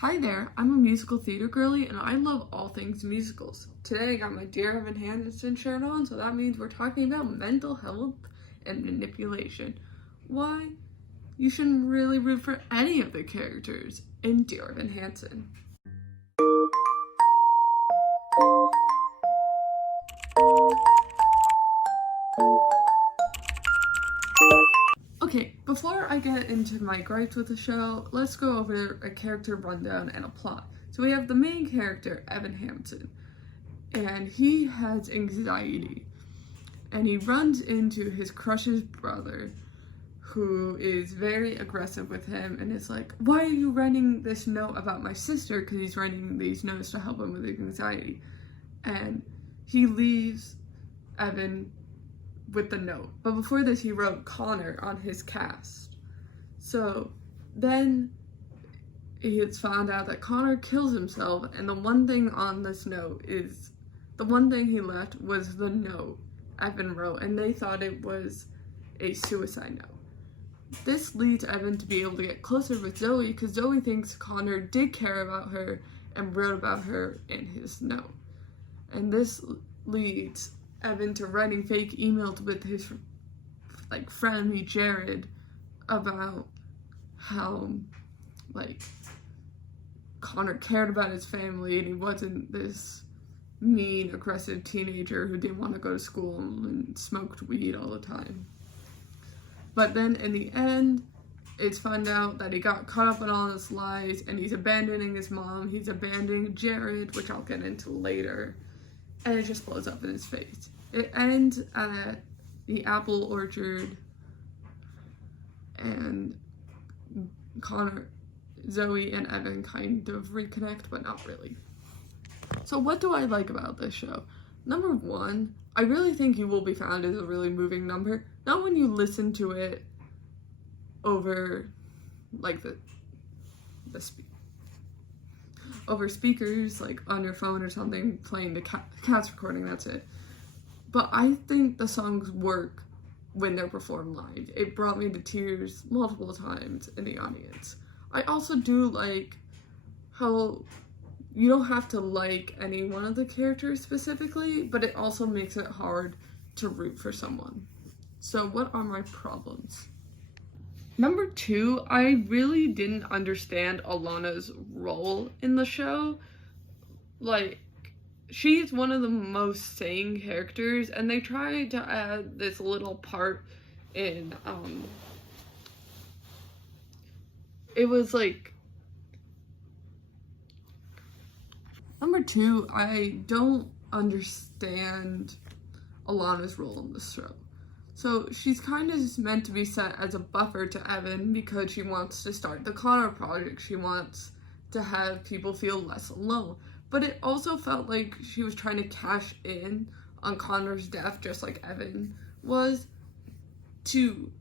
Hi there, I'm a musical theater girly and I love all things musicals. Today I got my Dear Evan Hansen shirt on, so that means we're talking about mental health and manipulation. Why? You shouldn't really root for any of the characters in Dear Evan Hansen. Okay, before I get into my gripes with the show, let's go over a character rundown and a plot. So we have the main character, Evan Hansen, and he has anxiety. And he runs into his crush's brother, who is very aggressive with him and is like, why are you writing this note about my sister? Because he's writing these notes to help him with his anxiety. And he leaves Evan with the note. But before this, he wrote Connor on his cast. So then it's found out that Connor kills himself, and the one thing on this note is, the one thing he left was the note Evan wrote, and they thought it was a suicide note. This leads Evan to be able to get closer with Zoe, because Zoe thinks Connor did care about her and wrote about her in his note. And this leads Evan to writing fake emails with his frenemy Jared about how Connor cared about his family and he wasn't this mean, aggressive teenager who didn't want to go to school and smoked weed all the time. But then in the end, it's found out that he got caught up in all his lies and he's abandoning his mom, he's abandoning Jared, which I'll get into later, and it just blows up in his face. It ends at the apple orchard and Connor, Zoe, and Evan kind of reconnect, but not really. So what do I like about this show? Number one, I really think You Will Be Found is a really moving number. Not when you listen to it over over speakers, like on your phone or something, playing the cat's recording, that's it. But I think the songs work when they're performed live. It brought me to tears multiple times in the audience. I also do like how you don't have to like any one of the characters specifically, but it also makes it hard to root for someone. So what are my problems? Number two, I really didn't understand Alana's role in the show. She's one of the most sane characters, and they tried to add this little part in, it was Number two, I don't understand Alana's role in this show. So she's kind of just meant to be set as a buffer to Evan because she wants to start the Connor project. She wants to have people feel less alone. But it also felt like she was trying to cash in on Connor's death, just like Evan was, to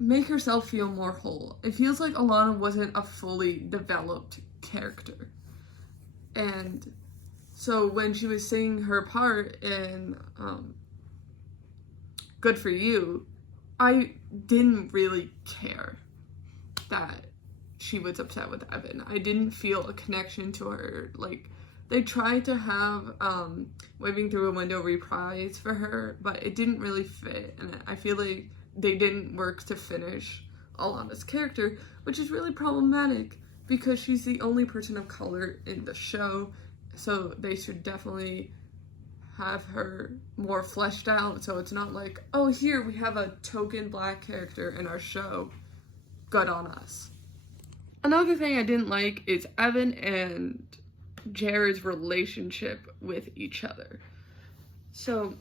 make herself feel more whole. It feels like Alana wasn't a fully developed character. And so when she was singing her part in Good For You, I didn't really care that she was upset with Evan. I didn't feel a connection to her. They tried to have Waving Through a Window reprise for her, but it didn't really fit, and I feel like they didn't work to finish Alana's character, which is really problematic because she's the only person of color in the show, so they should definitely have her more fleshed out, so it's not like, oh, here we have a token black character in our show, good on us. Another thing I didn't like is Evan and Jared's relationship with each other. So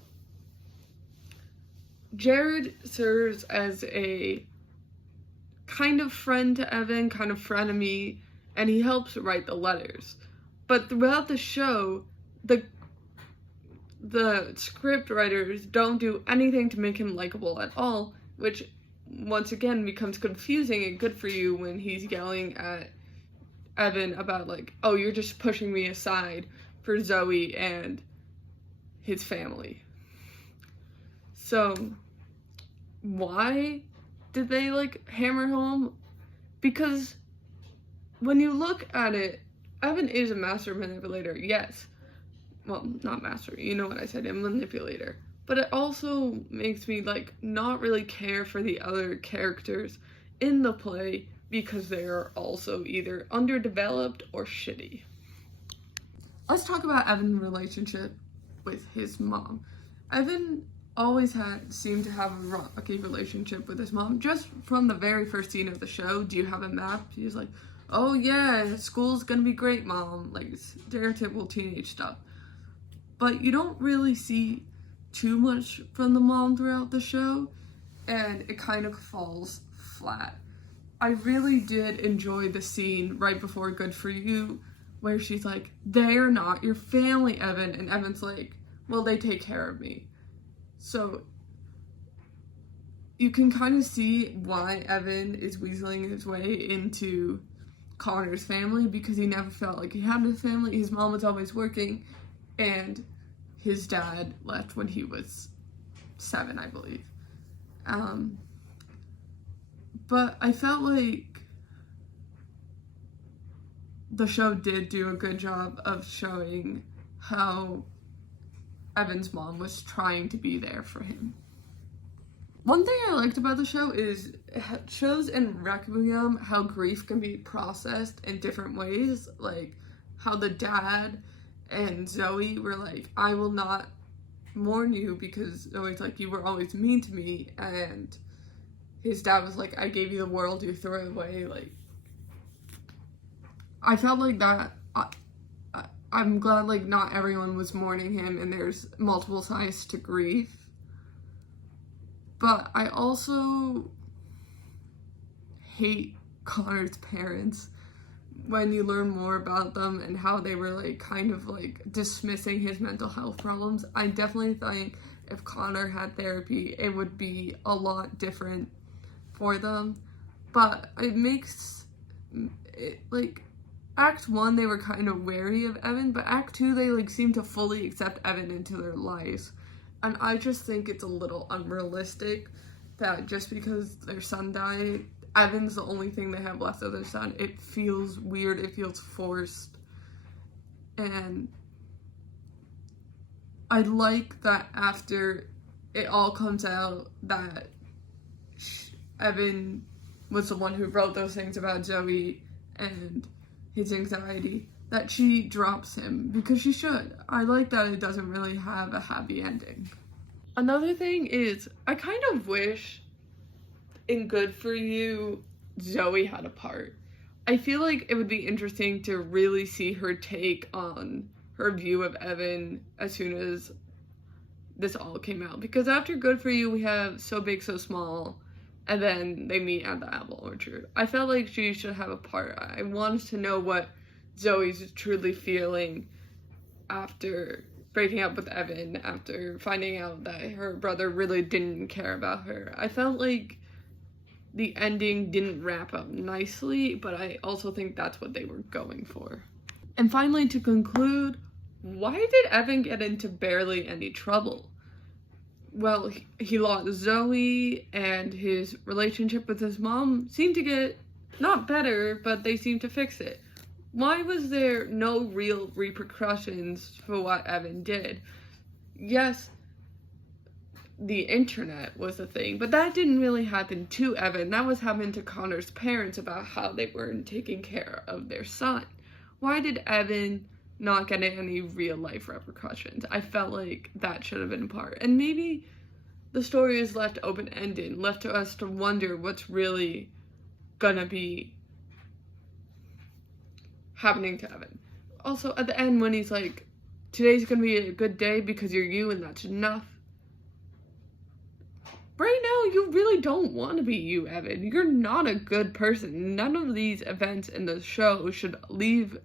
Jared serves as a kind of friend to Evan, kind of frenemy, and he helps write the letters. But throughout the show, the script writers don't do anything to make him likable at all, which once again becomes confusing and Good For You when he's yelling at Evan about oh, you're just pushing me aside for Zoe and his family. So why did they hammer home? Because when you look at it, Evan is a master manipulator, yes. Well, not master, you know what I said, a manipulator. But it also makes me, like, not really care for the other characters in the play because they are also either underdeveloped or shitty. Let's talk about Evan's relationship with his mom. Evan always seemed to have a rocky relationship with his mom. Just from the very first scene of the show, do you have a map? He's like, oh yeah, school's gonna be great, mom. Like, stereotypical teenage stuff. But you don't really see too much from the mom throughout the show, and it kind of falls flat. I really did enjoy the scene right before Good For You, where she's like, they're not your family, Evan, and Evan's like, well, they take care of me. So you can kind of see why Evan is weaseling his way into Connor's family, because he never felt like he had a family. His mom was always working, and his dad left when he was 7, I believe. But I felt like the show did do a good job of showing how Evan's mom was trying to be there for him. One thing I liked about the show is it shows in Requiem how grief can be processed in different ways, like how the dad and Zoe were like, I will not mourn you because Zoe's like, you were always mean to me, and his dad was like, I gave you the world, you throw it away. Like, I felt like that. I'm glad like not everyone was mourning him and there's multiple sides to grief. But I also hate Connor's parents when you learn more about them and how they were like kind of like dismissing his mental health problems. I definitely think if Connor had therapy, it would be a lot different for them. But it makes it like Act 1 they were kind of wary of Evan, but Act 2 they like seem to fully accept Evan into their lives. And I just think it's a little unrealistic that just because their son died, Evan's the only thing they have left of their son. It feels weird, it feels forced. And I like that after it all comes out that Evan was the one who wrote those things about Zoe and his anxiety, that she drops him, because she should. I like that it doesn't really have a happy ending. Another thing is, I kind of wish in Good For You, Zoe had a part. I feel like it would be interesting to really see her take on her view of Evan as soon as this all came out. Because after Good For You, we have So Big, So Small, and then they meet at the apple orchard. I felt like she should have a part. I wanted to know what Zoe's truly feeling after breaking up with Evan, after finding out that her brother really didn't care about her. I felt like the ending didn't wrap up nicely, but I also think that's what they were going for. And finally, to conclude, why did Evan get into barely any trouble? Well, he lost Zoe, and his relationship with his mom seemed to get, not better, but they seemed to fix it. Why was there no real repercussions for what Evan did? Yes, the internet was a thing, but that didn't really happen to Evan. That was happening to Connor's parents about how they weren't taking care of their son. Why did Evan not get any real life repercussions? I felt like that should have been part. And maybe the story is left open-ended, left to us to wonder what's really gonna be happening to Evan. Also, at the end when he's like, today's gonna be a good day because you're you and that's enough. Right now, you really don't want to be you, Evan. You're not a good person. None of these events in the show should leave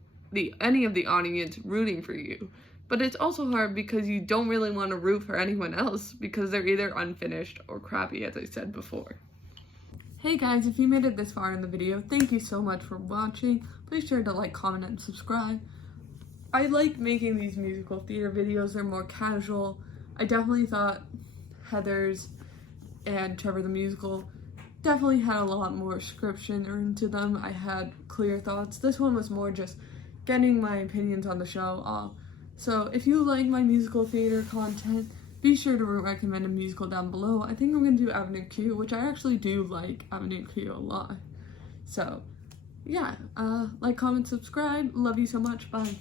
any of the audience rooting for you. But it's also hard because you don't really want to root for anyone else because they're either unfinished or crappy, as I said before. Hey guys, if you made it this far in the video, thank you so much for watching. Please sure to like, comment, and subscribe. I like making these musical theater videos. They're more casual. I definitely thought Heather's and Trevor the Musical definitely had a lot more scripture into them. I had clear thoughts. This one was more just getting my opinions on the show off. So if you like my musical theater content, be sure to recommend a musical down below. I think I'm going to do Avenue Q, which I actually do like Avenue Q a lot. So yeah, like, comment, subscribe. Love you so much. Bye.